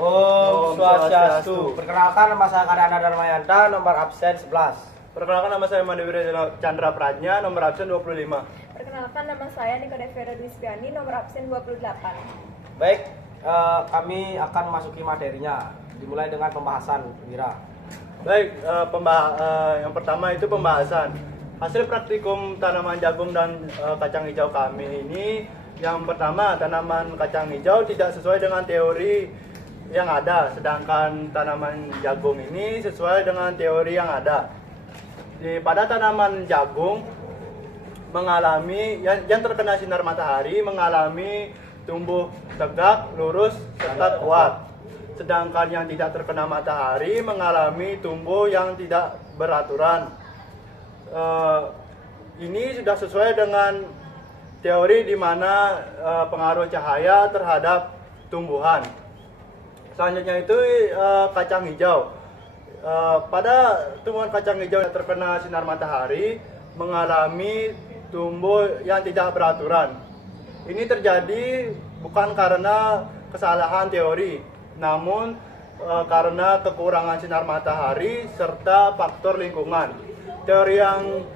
Om Swastiastu. Perkenalkan, nama saya Karyana Darmayanta, nomor absen 11. Perkenalkan, nama saya Mandewira Chandra Prajna, nomor absen 25. Perkenalkan, nama saya Niko Devera Dwisbiani, nomor absen 28. Baik, kami akan memasuki materinya. Dimulai dengan pembahasan, Wira. Baik, yang pertama itu pembahasan hasil praktikum tanaman jagung dan kacang hijau kami ini. Yang pertama, tanaman kacang hijau tidak sesuai dengan teori yang ada, sedangkan tanaman jagung ini sesuai dengan teori yang ada. Pada tanaman jagung mengalami yang terkena sinar matahari mengalami tumbuh tegak, lurus, serta kuat. Sedangkan yang tidak terkena matahari mengalami tumbuh yang tidak beraturan. Ini sudah sesuai dengan teori di mana pengaruh cahaya terhadap tumbuhan. Selanjutnya itu kacang hijau. Pada tumbuhan kacang hijau yang terkena sinar matahari mengalami tumbuh yang tidak beraturan. Ini terjadi bukan karena kesalahan teori, namun karena kekurangan sinar matahari serta faktor lingkungan. Teori yang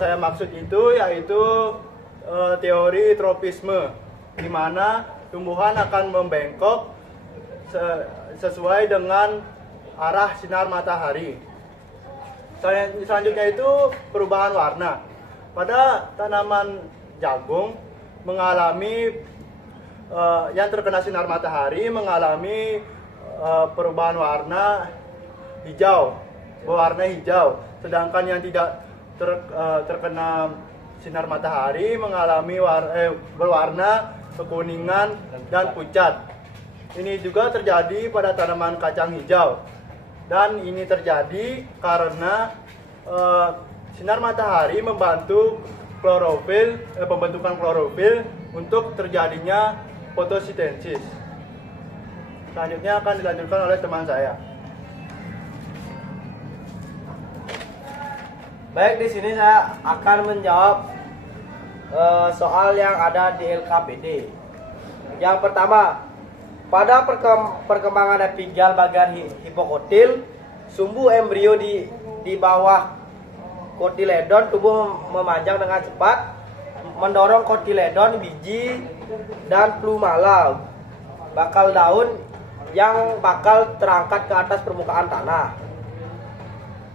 saya maksud itu yaitu teori tropisme, di mana tumbuhan akan membengkok sesuai dengan arah sinar matahari. Selanjutnya itu perubahan warna. Pada tanaman jagung mengalami yang terkena sinar matahari mengalami perubahan warna hijau, berwarna hijau. Sedangkan yang tidak terkena sinar matahari mengalami berwarna kekuningan dan pucat. Ini juga terjadi pada tanaman kacang hijau, dan ini terjadi karena sinar matahari membantu pembentukan klorofil untuk terjadinya fotosintesis. Selanjutnya akan dilanjutkan oleh teman saya. Baik, di sini saya akan menjawab soal yang ada di LKPD. Yang pertama, pada perkembangan epigal bagian hipokotil, sumbu embrio di bawah kotiledon tumbuh memanjang dengan cepat, mendorong kotiledon, biji, dan plumala, bakal daun yang bakal terangkat ke atas permukaan tanah.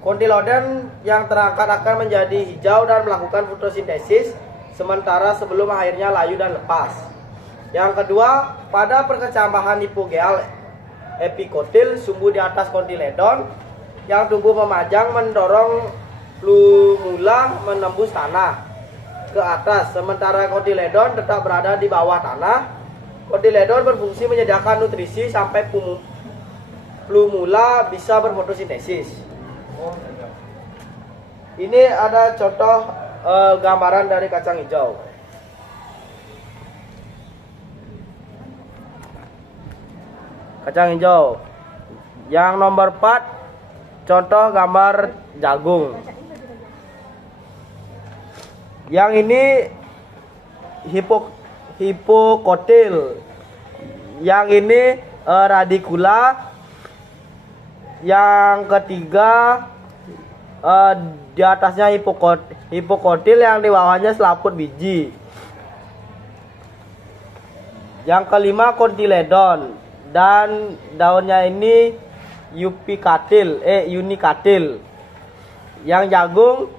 Kotiledon yang terangkat akan menjadi hijau dan melakukan fotosintesis, sementara sebelum akhirnya layu dan lepas. Yang kedua, pada perkecambahan hipogeal epikotil, sumbu di atas kotiledon yang tumbuh memanjang mendorong plumula menembus tanah ke atas, sementara kotiledon tetap berada di bawah tanah. Kotiledon berfungsi menyediakan nutrisi sampai plumula bisa berfotosintesis. Ini ada contoh gambaran dari kacang hijau. Kacang hijau. Yang nomor 4, contoh gambar jagung. Yang ini hipokotil. Yang ini radikula. Yang ketiga di atasnya hipokotil, yang di bawahnya selaput biji. Yang kelima kotiledon, dan daunnya ini unikatil. Yang jagung,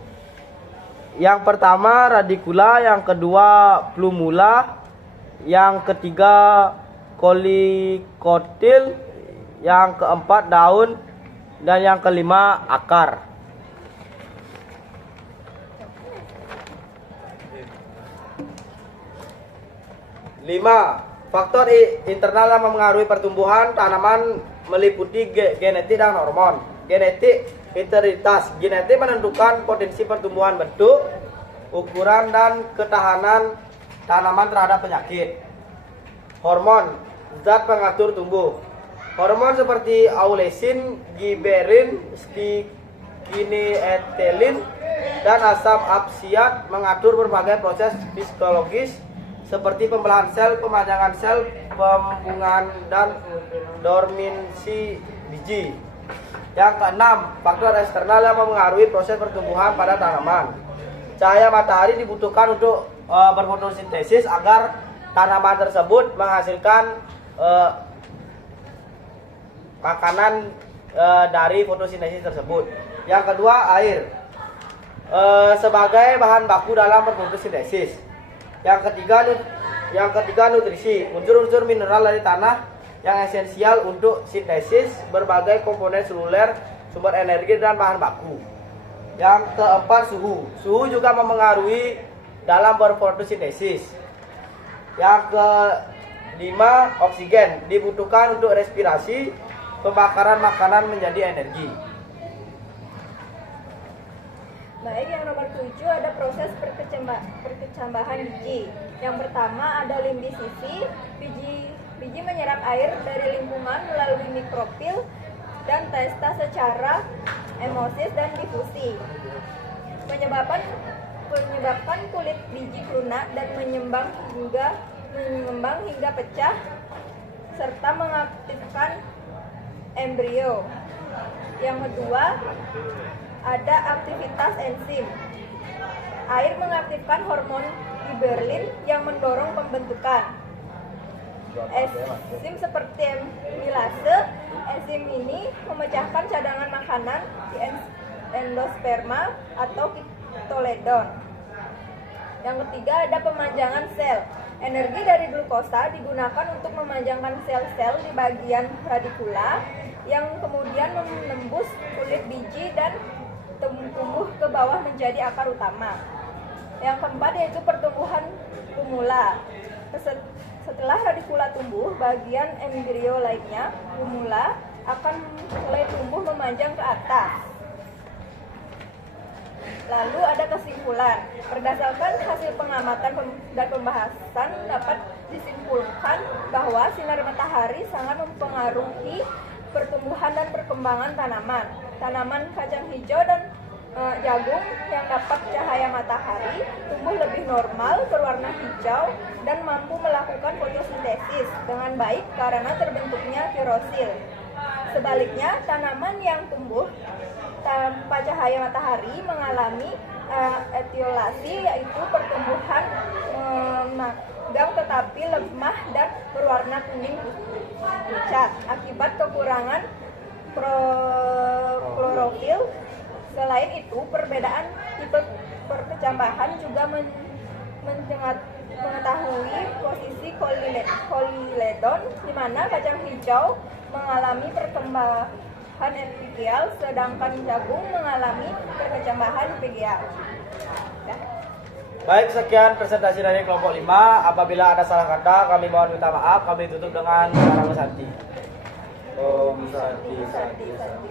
yang pertama radikula, yang kedua plumula, yang ketiga kolikotil, yang keempat daun, dan yang kelima akar. 5. Faktor internal yang mempengaruhi pertumbuhan tanaman meliputi genetik dan hormon. Genetik, heteroditas. Genetik menentukan potensi pertumbuhan bentuk, ukuran, dan ketahanan tanaman terhadap penyakit. Hormon, zat pengatur tumbuh. Hormon seperti aulesin, giberin, skineetelin, dan asam absiat mengatur berbagai proses fisiologis seperti pembelahan sel, pemanjangan sel, pembungaan, dan dormansi biji. Yang keenam, faktor eksternal yang mempengaruhi proses pertumbuhan pada tanaman. Cahaya matahari dibutuhkan untuk berfotosintesis agar tanaman tersebut menghasilkan makanan dari fotosintesis tersebut. Yang kedua, air sebagai bahan baku dalam fotosintesis. Yang ketiga, nutrisi, unsur-unsur mineral dari tanah yang esensial untuk sintesis berbagai komponen seluler, sumber energi, dan bahan baku. Yang keempat, suhu juga mempengaruhi dalam berfotosintesis. Yang kelima, oksigen dibutuhkan untuk respirasi, pembakaran makanan menjadi energi. Baik, yang nomor 7 ada proses perkecambahan biji. Yang pertama ada limbisisi. Biji menyerap air dari lingkungan melalui mikrofil dan testa secara osmosis dan difusi. Menyebabkan kulit biji lunak dan mengembang hingga pecah serta mengaktifkan embrio. Yang kedua ada aktivitas enzim. Air mengaktifkan hormon gibberellin yang mendorong pembentukan enzim seperti amilase. Enzim ini memecahkan cadangan makanan di endosperma atau phytoledon. Yang ketiga ada pemanjangan sel. Energi dari glukosa digunakan untuk memanjangkan sel-sel di bagian radikula yang kemudian menembus kulit biji dan tumbuh ke bawah menjadi akar utama. Yang keempat yaitu pertumbuhan kumula. Setelah radikula tumbuh, bagian embrio lainnya, kumula, akan mulai tumbuh memanjang ke atas. Lalu ada kesimpulan. Berdasarkan hasil pengamatan dan pembahasan dapat disimpulkan bahwa sinar matahari sangat mempengaruhi pertumbuhan dan perkembangan tanaman. Tanaman kacang hijau dan jagung yang dapat cahaya matahari tumbuh lebih normal, berwarna hijau, dan mampu melakukan fotosintesis dengan baik karena terbentuknya kloropil. Sebaliknya, tanaman yang tumbuh tanpa cahaya matahari mengalami etiolasi, yaitu pertumbuhan memegang tetapi lemah dan berwarna kuning pucat akibat kekurangan klorofil. Selain itu, perbedaan tipe perkecambahan juga mengetahui posisi koleledon, di mana kacang hijau mengalami perkembangan epigeal, sedangkan jagung mengalami perkecambahan epigeal. Baik, sekian presentasi dari kelompok 5. Apabila ada salah kata, kami mohon minta maaf. Kami tutup dengan salam sati. Om Santi Santi Santi.